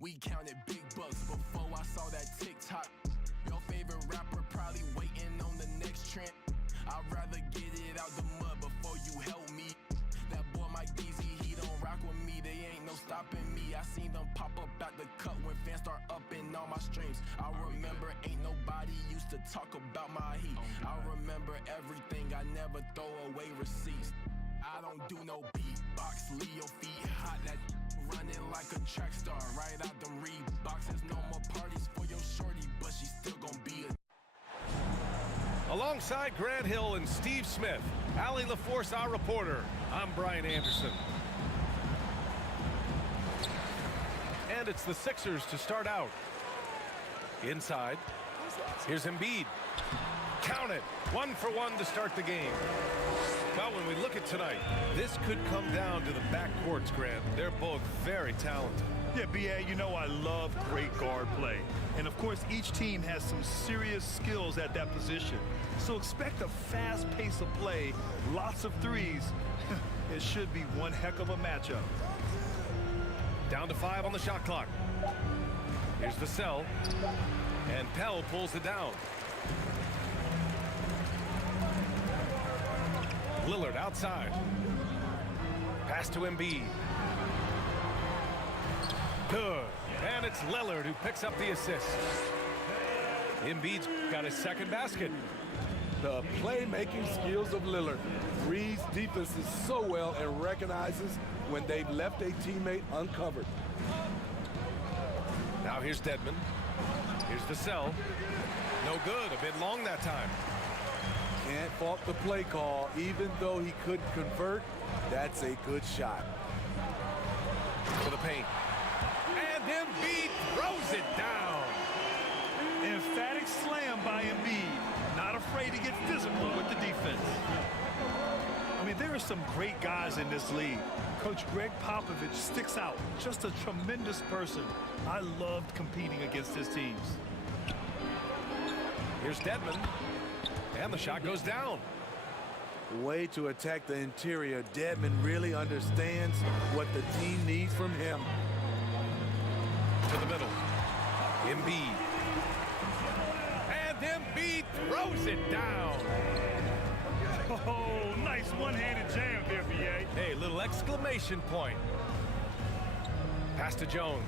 We counted big bucks before I saw that TikTok. Your favorite rapper probably waiting on the next trend. I'd rather get it out the mud before you help me. That boy Mike Deasy, he don't rock with me. They ain't no stopping me. I seen them pop up at the cut when fans start upping all my streams. I remember ain't nobody used to talk about my heat. I remember everything, I never throw away receipts. I don't do no beatbox, leave your feet hot. That running like a track star, right out them Reeboks. There's no more parties for your shorty, but she still gon' be a... Alongside Grant Hill and Steve Smith, Allie LaForce, our reporter, I'm Brian Anderson. And it's the Sixers to start out. Inside, here's Embiid. Count it, 1 for 1 to start the game. Well, when we look at tonight, this could come down to the backcourts, Grant. They're both very talented. Yeah, B.A., you know I love great guard play. And, of course, each team has some serious skills at that position. So expect a fast pace of play, lots of threes. It should be one heck of a matchup. Down to 5 on the shot clock. Here's Vassell. And Pell pulls it down. Lillard outside. Pass to Embiid. Good. And it's Lillard who picks up the assist. Embiid's got his second basket. The playmaking skills of Lillard reads defenses so well and recognizes when they've left a teammate uncovered. Now here's Dedmon. Here's Vassell. No good. A bit long that time. Can't fault the play call. Even though he couldn't convert, that's a good shot. To the paint. And Embiid throws it down. Emphatic slam by Embiid. Not afraid to get physical with the defense. I mean, there are some great guys in this league. Coach Greg Popovich sticks out. Just a tremendous person. I loved competing against his teams. Here's Dedmon. And the shot goes down. Way to attack the interior. Dedmon really understands what the team needs from him. To the middle. Embiid. And Embiid throws it down. Oh, nice one-handed jam there, B.A. Hey, little exclamation point. Pass to Jones.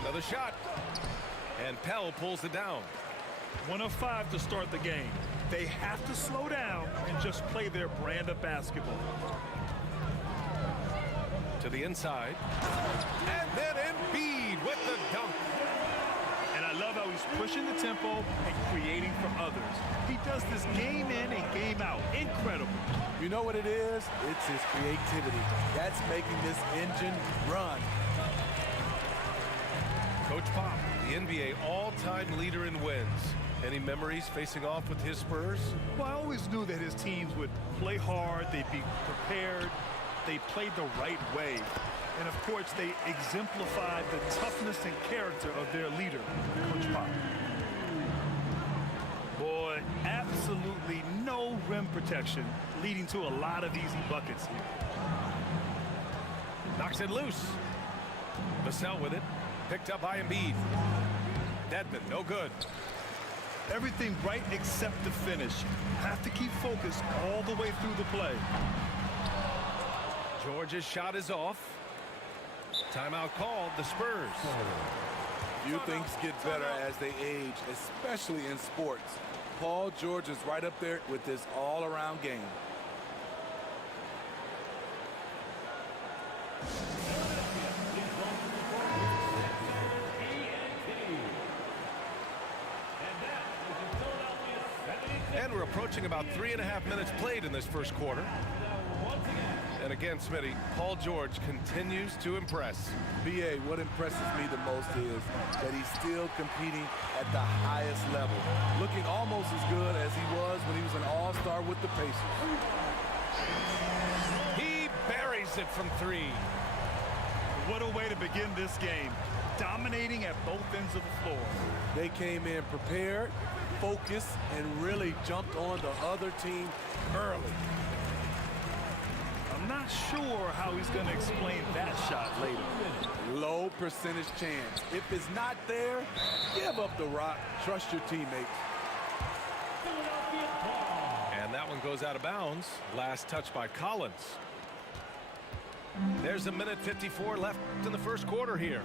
Another shot. And Pell pulls it down. 1 of 5 to start the game. They have to slow down and just play their brand of basketball. To the inside. And then Embiid with the dunk. And I love how he's pushing the tempo and creating for others. He does this game in and game out. Incredible. You know what it is? It's his creativity. That's making this engine run. Coach Pop, the NBA all-time leader in wins. Any memories facing off with his Spurs? Well, I always knew that his teams would play hard, they'd be prepared, they played the right way. And, of course, they exemplified the toughness and character of their leader, Coach Pop. Boy, absolutely no rim protection, leading to a lot of easy buckets here. Knocks it loose. Vassell with it. Picked up by Embiid. Dedmon, no good. Everything right except the finish. Have to keep focused all the way through the play. George's shot is off. Timeout called, the Spurs. Few things get better as they age, especially in sports. Paul George is right up there with his all-around game. And we're approaching about 3.5 minutes played in this first quarter. And again, Smitty, Paul George continues to impress. B.A., what impresses me the most is that he's still competing at the highest level, looking almost as good as he was when he was an all-star with the Pacers. He buries it from 3. What a way to begin this game. Dominating at both ends of the floor. They came in prepared, focused, and really jumped on the other team early. I'm not sure how he's going to explain that shot later. Low percentage chance. If it's not there, give up the rock. Trust your teammates. And that one goes out of bounds. Last touch by Collins. There's a minute 54 left in the first quarter here.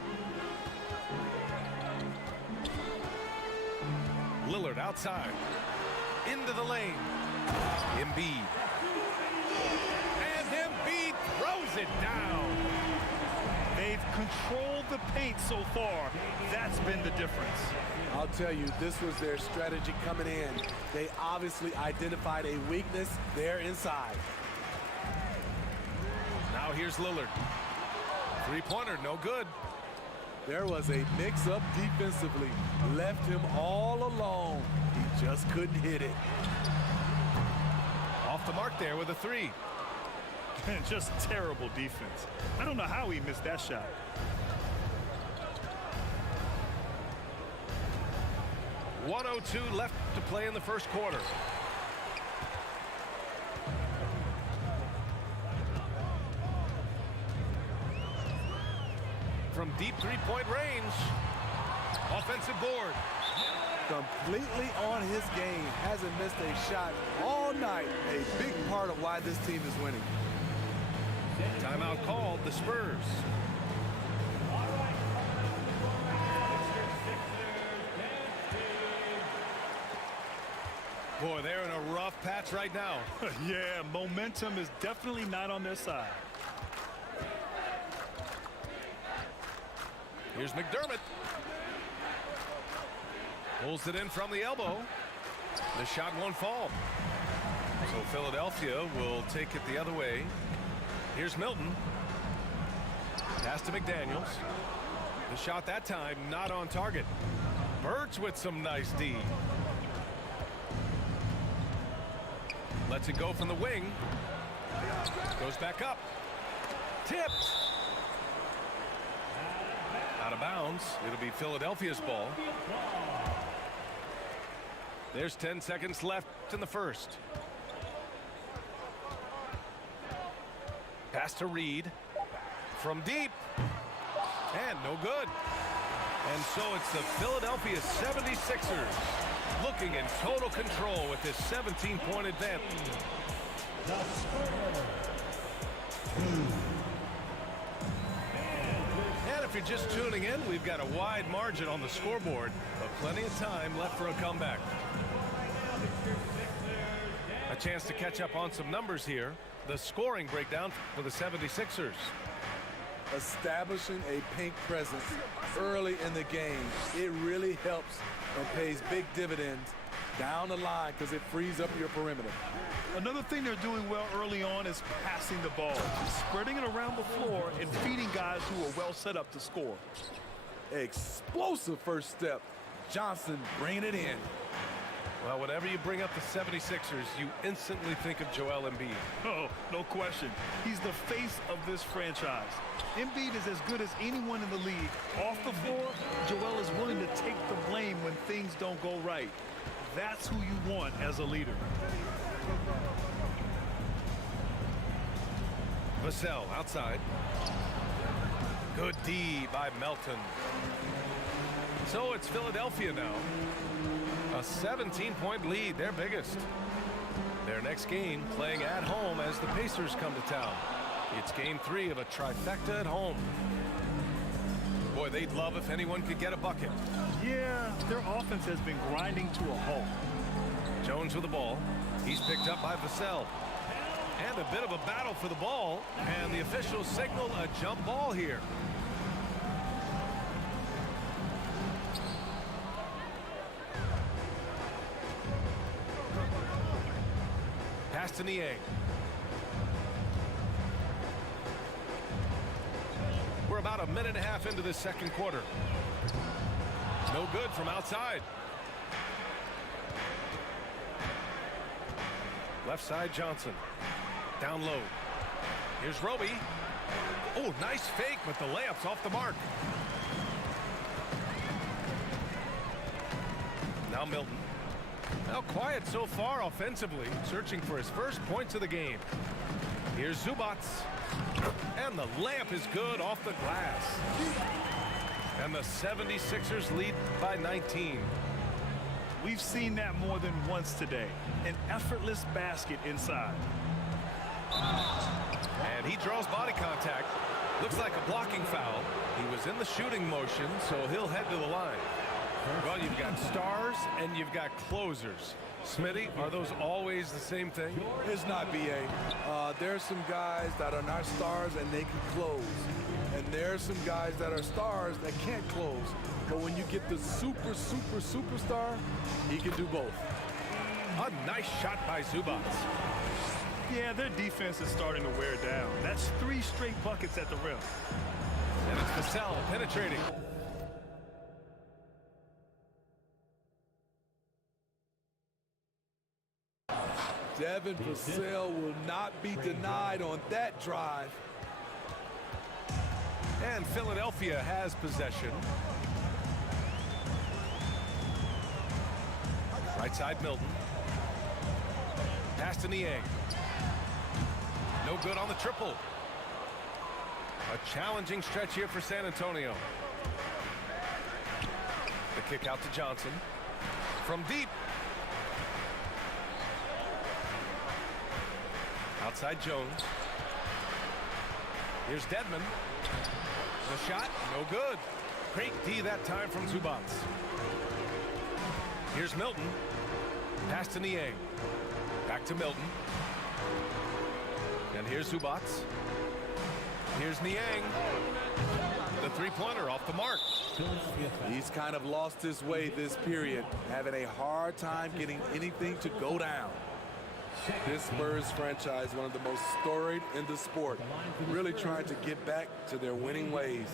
Lillard outside. Into the lane. Embiid. And Embiid throws it down. They've controlled the paint so far. That's been the difference. I'll tell you, this was their strategy coming in. They obviously identified a weakness there inside. Now here's Lillard. Three-pointer, no good. There was a mix-up defensively. Left him all alone. He just couldn't hit it. Off the mark there with a three. Just terrible defense. I don't know how he missed that shot. .102 left to play in the first quarter. From deep three-point range. Offensive board. Completely on his game. Hasn't missed a shot all night. A big part of why this team is winning. Timeout called, the Spurs. Boy, they're in a rough patch right now. Yeah, momentum is definitely not on their side. Here's McDermott. Pulls it in from the elbow. The shot won't fall. So Philadelphia will take it the other way. Here's Milton. Pass to McDaniels. The shot that time not on target. Birch with some nice D. Lets it go from the wing. Goes back up. Tipped. Out of bounds. It'll be Philadelphia's ball. There's 10 seconds left in the first. Pass to Reed. From deep. And no good. And so it's the Philadelphia 76ers looking in total control with this 17-point advantage. And if you're just tuning in, we've got a wide margin on the scoreboard, but plenty of time left for a comeback. A chance to catch up on some numbers here. The scoring breakdown for the 76ers. Establishing a paint presence early in the game. It really helps and pays big dividends down the line because it frees up your perimeter. Another thing they're doing well early on is passing the ball, spreading it around the floor and feeding guys who are well set up to score. Explosive first step. Johnson bringing it in. Well, whenever you bring up the 76ers, you instantly think of Joel Embiid. Oh, no question. He's the face of this franchise. Embiid is as good as anyone in the league. Off the floor, Joel is willing to take the blame when things don't go right. That's who you want as a leader. Vassell outside. Good D by Melton. So it's Philadelphia now. A 17-point lead, their biggest. Their next game playing at home as the Pacers come to town. It's game 3 of a trifecta at home. Boy, they'd love if anyone could get a bucket. Yeah, their offense has been grinding to a halt. Jones with the ball. He's picked up by Vassell. And a bit of a battle for the ball. And the officials signal a jump ball here. Pass to Niang. We're about a minute and a half into this second quarter. No good from outside. Left side Johnson. Down low. Here's Roby. Oh, nice fake, but the layup's off the mark. Now Milton. Now quiet so far offensively, searching for his first points of the game. Here's Zubats. And the layup is good off the glass. And the 76ers lead by 19. We've seen that more than once today. An effortless basket inside. And he draws body contact. Looks like a blocking foul. He was in the shooting motion, so he'll head to the line. Well, you've got stars and you've got closers. Smitty, are those always the same thing? It's not, B.A. There's some guys that are not stars and they can close. And there's some guys that are stars that can't close. But when you get the superstar, he can do both. A nice shot by Zubats. Yeah, their defense is starting to wear down. That's 3 straight buckets at the rim. And it's Vassell penetrating. Devin Vassell will not be denied on that drive. And Philadelphia has possession. Right side Milton. Pass to Niang. No good on the triple. A challenging stretch here for San Antonio. The kick out to Johnson. From deep. Outside Jones. Here's Dedmon. The shot, no good. Great D that time from Zubats. Here's Milton. Pass to Niang. Back to Milton. And here's Zubats. Here's Niang. The three-pointer off the mark. He's kind of lost his way this period, having a hard time getting anything to go down. This Spurs franchise, one of the most storied in the sport, really trying to get back to their winning ways.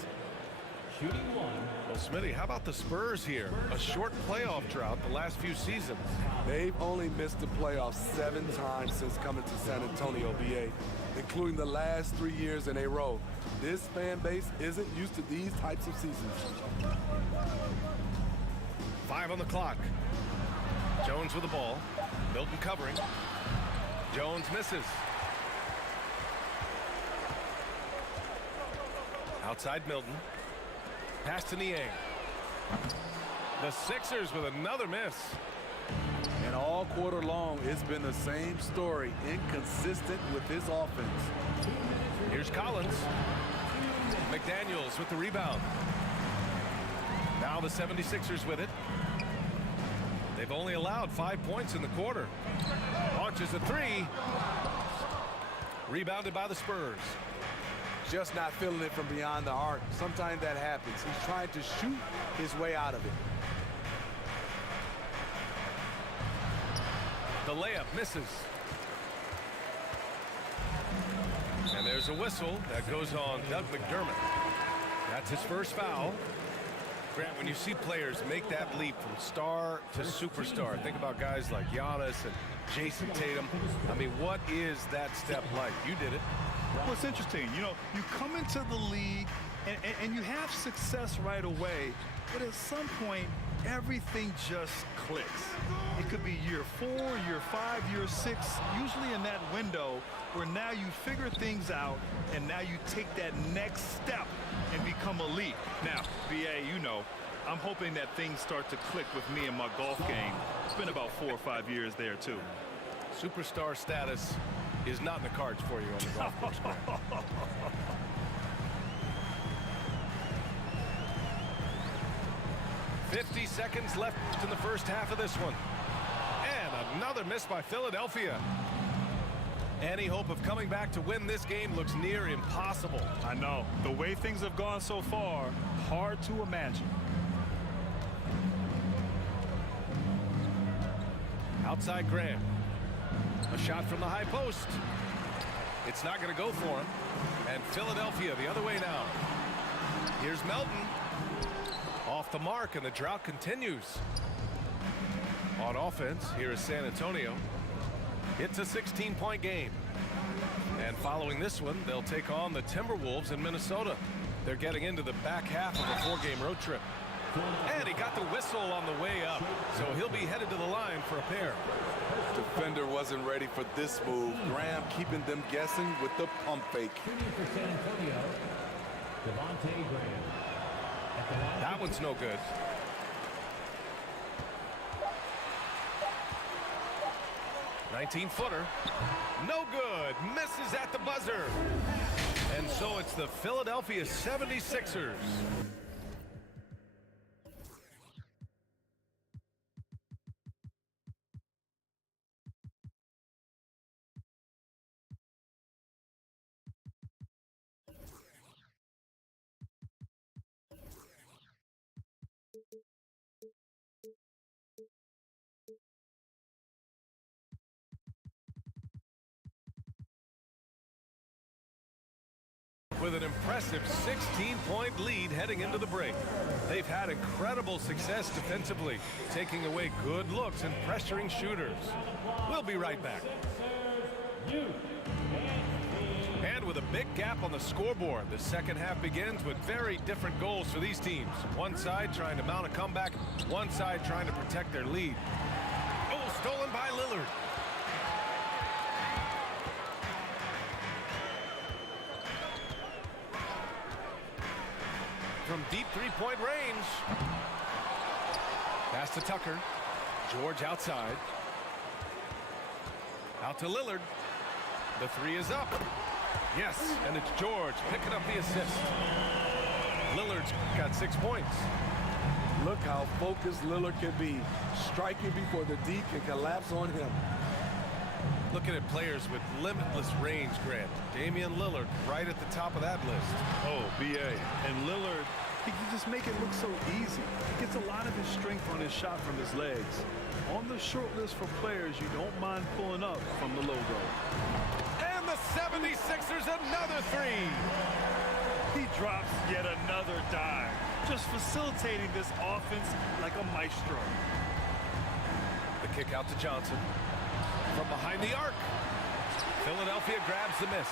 Well, Smitty, how about the Spurs here? A short playoff drought the last few seasons. They've only missed the playoffs 7 times since coming to San Antonio, BA, including the last 3 years in a row. This fan base isn't used to these types of seasons. 5 on the clock. Jones with the ball. Milton covering. Jones misses. Outside Milton. Pass to Niang. The Sixers with another miss. And all quarter long, it's been the same story, inconsistent with this offense. Here's Collins. McDaniels with the rebound. Now the 76ers with it. They've only allowed 5 points in the quarter. Launches a 3. Rebounded by the Spurs. Just not feeling it from beyond the arc. Sometimes that happens. He's trying to shoot his way out of it. The layup misses. And there's a whistle that goes on Doug McDermott. That's his first foul. Grant, when you see players make that leap from star to superstar, think about guys like Giannis and Jason Tatum. I mean, what is that step like? You did it. Well, it's interesting. You know, you come into the league and you have success right away, but at some point, everything just clicks. It could be year 4, year 5, year 6, usually in that window where now you figure things out and now you take that next step and become elite. Now, BA, you know, I'm hoping that things start to click with me and my golf game. It's been about 4 or 5 years there, too. Superstar status is not in the cards for you on the golf course, man. 50 seconds left in the first half of this one. And another miss by Philadelphia. Any hope of coming back to win this game looks near impossible. I know. The way things have gone so far, hard to imagine. Outside Graham. A shot from the high post. It's not going to go for him. And Philadelphia the other way now. Here's Melton. Off the mark, and the drought continues. On offense, here is San Antonio. It's a 16-point game. And following this one, they'll take on the Timberwolves in Minnesota. They're getting into the back half of a 4-game road trip. And he got the whistle on the way up, so he'll be headed to the line for a pair. Defender wasn't ready for this move. Graham keeping them guessing with the pump fake. That one's no good. "19-footer. No good. Misses at the buzzer. And so it's the Philadelphia 76ers. With an impressive 16-point lead heading into the break. They've had incredible success defensively, taking away good looks and pressuring shooters. We'll be right back. And with a big gap on the scoreboard, the second half begins with very different goals for these teams. One side trying to mount a comeback, one side trying to protect their lead. Oh, stolen by Lillard. From deep three-point range. Pass to Tucker. George outside. Out to Lillard. The three is up. Yes, and it's George picking up the assist. Lillard's got 6 points. Look how focused Lillard can be. Striking before the D can collapse on him. Looking at players with limitless range, Grant. Damian Lillard right at the top of that list. Oh, B.A. And Lillard, he can just make it look so easy. He gets a lot of his strength on his shot from his legs. On the short list for players you don't mind pulling up from the logo. And the 76ers another three. He drops yet another dime, just facilitating this offense like a maestro. The kick out to Johnson. From behind the arc. Philadelphia grabs the miss.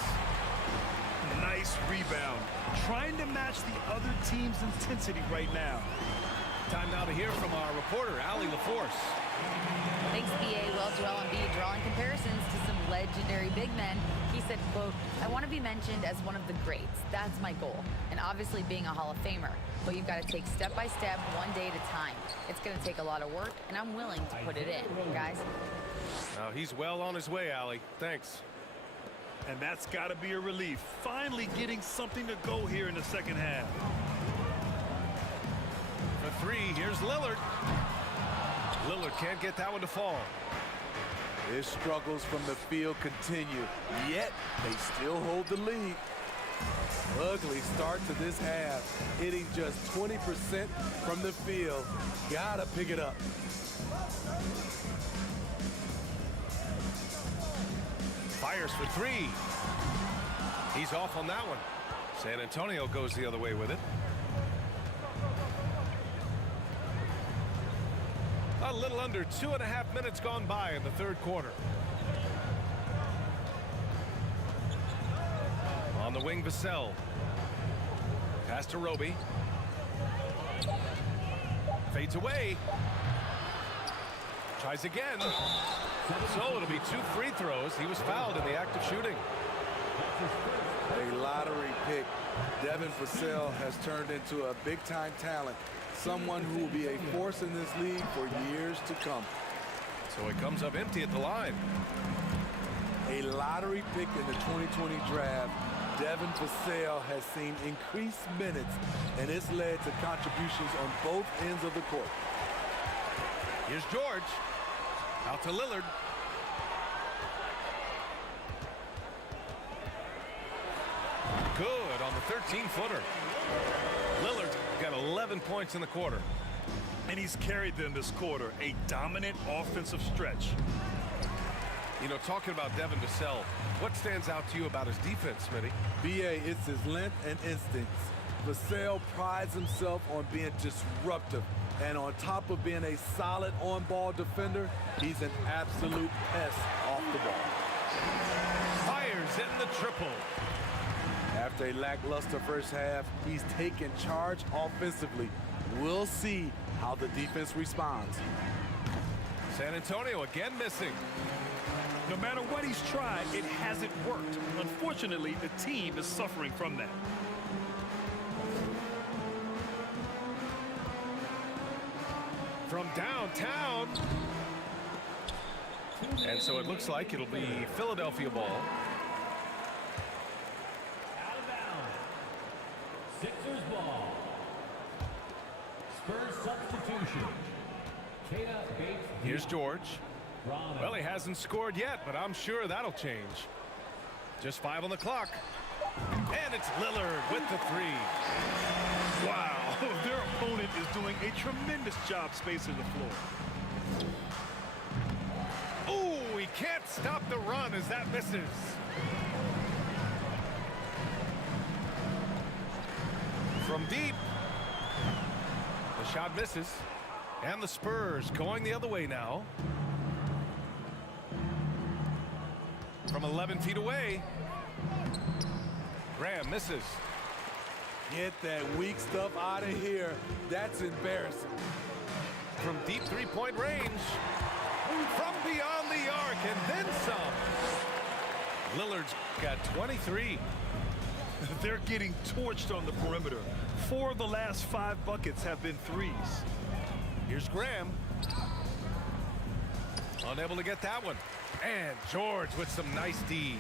Nice rebound. Trying to match the other team's intensity right now. Time now to hear from our reporter, Allie LaForce. Thanks, B.A. Well, Joel Embiid drawing comparisons to some legendary big men. He said, quote, "I want to be mentioned as one of the greats. That's my goal. And obviously being a Hall of Famer. But you've got to take step by step, one day at a time. It's going to take a lot of work, and I'm willing to put it in, guys." Now he's well on his way, Allie. Thanks. And that's got to be a relief. Finally getting something to go here in the second half. For three, here's Lillard. Lillard can't get that one to fall. His struggles from the field continue, yet they still hold the lead. Ugly start to this half, hitting just 20% from the field. Gotta pick it up. Fires for three. He's off on that one. San Antonio goes the other way with it. A little under 2.5 minutes gone by in the third quarter. On the wing, Vassell. Pass to Roby. Fades away. Tries again. So it'll be 2 free throws. He was fouled in the act of shooting. A lottery pick. Devin Vassell has turned into a big-time talent. Someone who will be a force in this league for years to come. So he comes up empty at the line. A lottery pick in the 2020 draft. Devin Vassell has seen increased minutes, and it's led to contributions on both ends of the court. Here's George. Out to Lillard. Good on the 13-footer. Lillard's got 11 points in the quarter. And he's carried them this quarter. A dominant offensive stretch. You know, talking about Devin Vassell, what stands out to you about his defense, Smitty? B.A., it's his length and instincts. Vassell prides himself on being disruptive. And on top of being a solid on-ball defender, he's an absolute pest off the ball. Fires, it and the triple. After a lackluster first half, he's taken charge offensively. We'll see how the defense responds. San Antonio again missing. No matter what he's tried, it hasn't worked. Unfortunately, the team is suffering from that. From downtown. And so it looks like it'll be Philadelphia ball. Out of bounds. Sixers ball. Spurs substitution. Here's George. Well, he hasn't scored yet, but I'm sure that'll change. Just 5 on the clock. And it's Lillard with the 3. Wow, their opponent is doing a tremendous job spacing the floor. Oh, he can't stop the run as that misses. From deep. The shot misses. And the Spurs going the other way now. From 11 feet away. Graham misses. Get that weak stuff out of here. That's embarrassing. From deep three-point range. From beyond the arc and then some. Lillard's got 23. They're getting torched on the perimeter. 4 of the last 5 buckets have been threes. Here's Graham. Unable to get that one. And George with some nice D.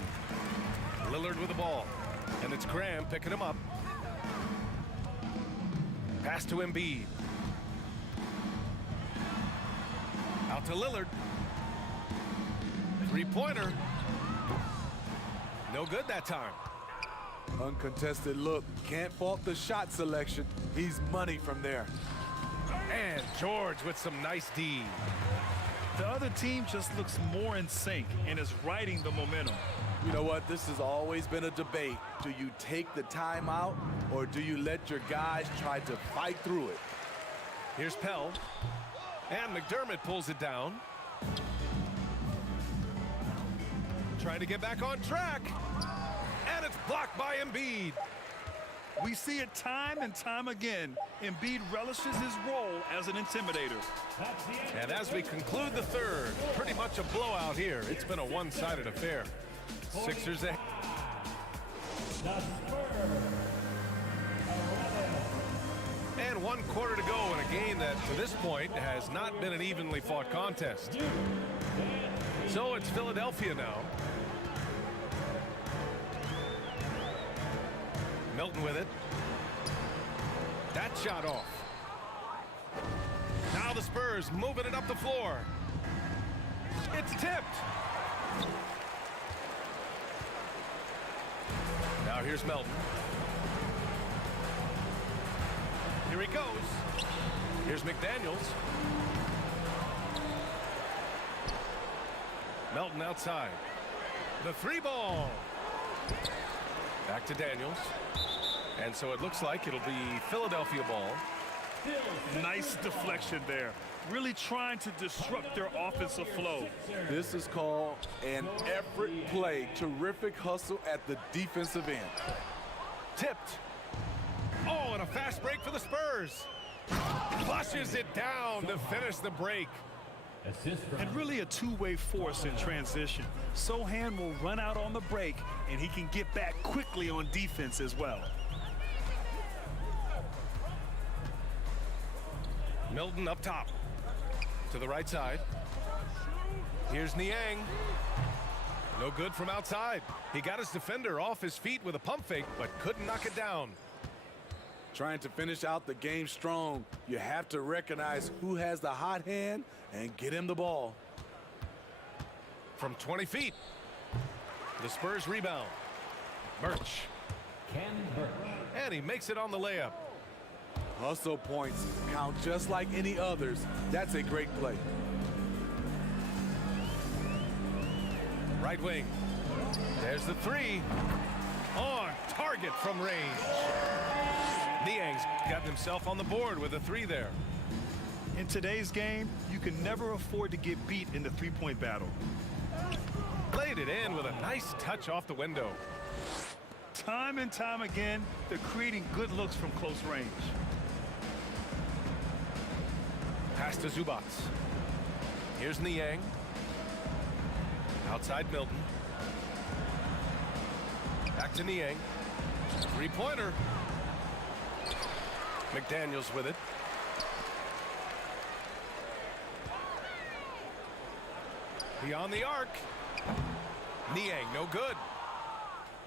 Lillard with the ball. And it's Graham picking him up. Pass to Embiid. Out to Lillard. Three-pointer. No good that time. Uncontested look. Can't fault the shot selection. He's money from there. And George with some nice D. The other team just looks more in sync and is riding the momentum. You know what? This has always been a debate. Do you take the timeout or do you let your guys try to fight through it? Here's Pell. And McDermott pulls it down. Trying to get back on track. And it's blocked by Embiid. We see it time and time again. Embiid relishes his role as an intimidator. And as we conclude the third, pretty much a blowout here. It's been a one-sided affair. Sixers ahead. And 1 quarter to go in a game that, to this point, has not been an evenly fought contest. So it's Philadelphia now. Milton with it. That shot off. Now the Spurs moving it up the floor. It's tipped. Now here's Melton. Here he goes. Here's McDaniels. Melton outside. The 3-ball. Back to Daniels. And so it looks like it'll be Philadelphia ball. Nice deflection there. Really trying to disrupt their offensive flow. This is called an effort play. Terrific hustle at the defensive end. Tipped. Oh, and a fast break for the Spurs. Flushes it down to finish the break. And really a two-way force in transition. Sohan will run out on the break, and he can get back quickly on defense as well. Milton up top. To the right side. Here's Niang. No good from outside. He got his defender off his feet with a pump fake, but couldn't knock it down. Trying to finish out the game strong, you have to recognize who has the hot hand and get him the ball. From 20 feet. The Spurs rebound. Birch. And he makes it on the layup. Hustle points count just like any others. That's a great play. Right wing. There's the 3. On target from range. Niang's gotten himself on the board with a 3 there. In today's game, you can never afford to get beat in the three-point battle. Laid it in with a nice touch off the window. Time and time again, they're creating good looks from close range. Pass to Zubats. Here's Niang. Outside Milton. Back to Niang. Three-pointer. McDaniels with it. Beyond the arc. Niang, no good.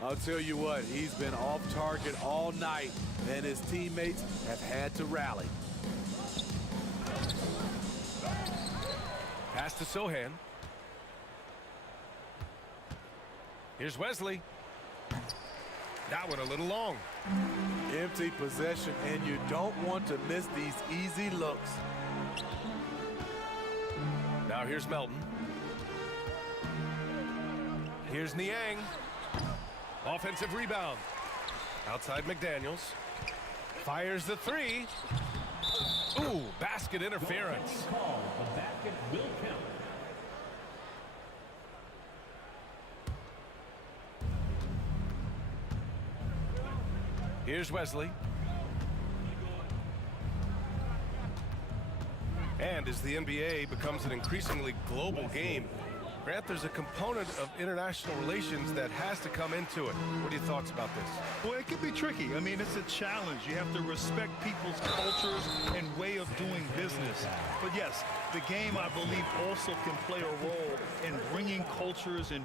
I'll tell you what, he's been off target all night, and his teammates have had to rally. Pass to Sohan. Here's Wesley. That one a little long. Empty possession, and you don't want to miss these easy looks. Now here's Melton. Here's Niang. Offensive rebound. Outside McDaniels. Fires the three. Ooh, basket interference. Call. The basket will count. Here's Wesley. And as the NBA becomes an increasingly global game, Grant, there's a component of international relations that has to come into it. What are your thoughts about this? Well, it can be tricky. I mean, it's a challenge. You have to respect people's cultures and way of doing business. But yes, the game, I believe, also can play a role in bringing cultures and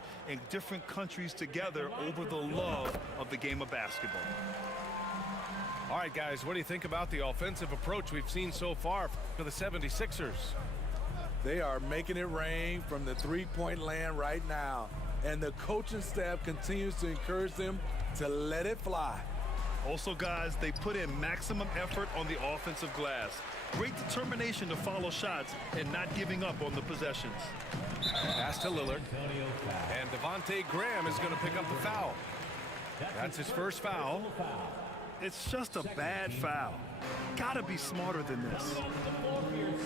different countries together over the love of the game of basketball. All right, guys, what do you think about the offensive approach we've seen so far for the 76ers? They are making it rain from the three-point land right now, and the coaching staff continues to encourage them to let it fly. Also, guys, they put in maximum effort on the offensive glass. Great determination to follow shots and not giving up on the possessions. Pass to Lillard. And Devontae Graham is going to pick up the foul. That's his first foul. It's just a bad foul. Gotta be smarter than this.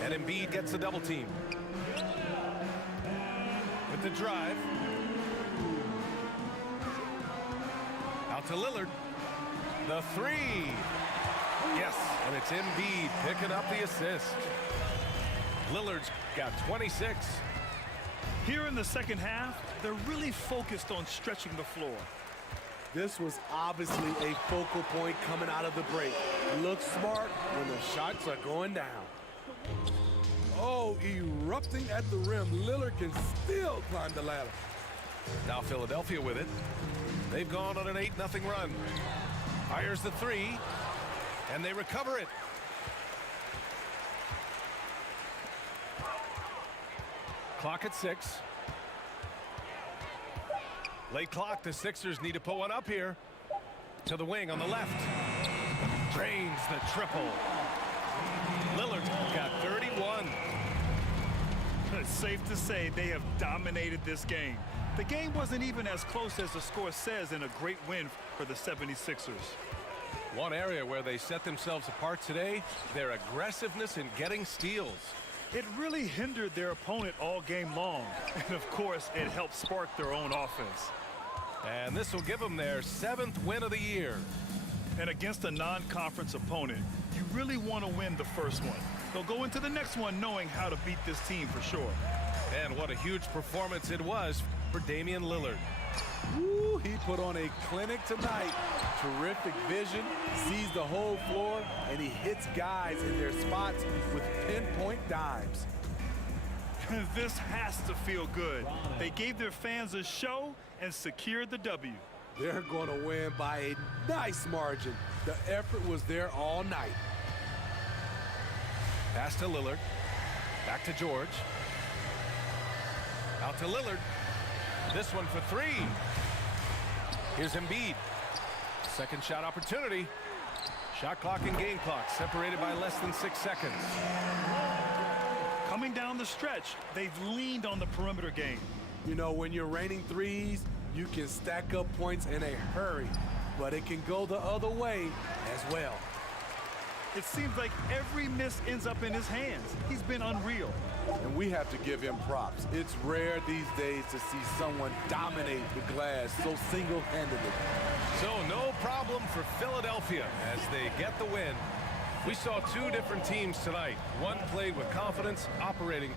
And Embiid gets the double team. With the drive. Out to Lillard. The three. Yes, and it's Embiid picking up the assist. Lillard's got 26. Here in the second half, they're really focused on stretching the floor. This was obviously a focal point coming out of the break. Look smart when the shots are going down. Oh, erupting at the rim. Lillard can still climb the ladder. Now Philadelphia with it. They've gone on an 8-0 run. Fires the three, and they recover it. Clock at 6. Late clock, the Sixers need to put one up here. To the wing on the left. Drains the triple. Lillard's got 31. It's safe to say they have dominated this game. The game wasn't even as close as the score says in a great win for the 76ers. One area where they set themselves apart today, their aggressiveness in getting steals. It really hindered their opponent all game long. And of course, it helped spark their own offense. And this will give them their 7th win of the year. And against a non-conference opponent, you really want to win the first one. They'll go into the next one knowing how to beat this team for sure. And what a huge performance it was for Damian Lillard. Woo, he put on a clinic tonight. Terrific vision, sees the whole floor, and he hits guys in their spots with pinpoint dimes. This has to feel good. They gave their fans a show and secured the W. They're going to win by a nice margin. The effort was there all night. Pass to Lillard. Back to George. Out to Lillard. This one for three. Here's Embiid. Second shot opportunity. Shot clock and game clock separated by less than 6 seconds. Coming down the stretch, they've leaned on the perimeter game. You know, when you're raining threes, you can stack up points in a hurry, but it can go the other way as well. It seems like every miss ends up in his hands. He's been unreal. And we have to give him props. It's rare these days to see someone dominate the glass so single-handedly. So no problem for Philadelphia as they get the win. We saw two different teams tonight. One played with confidence, operating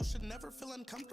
You should never feel uncomfortable.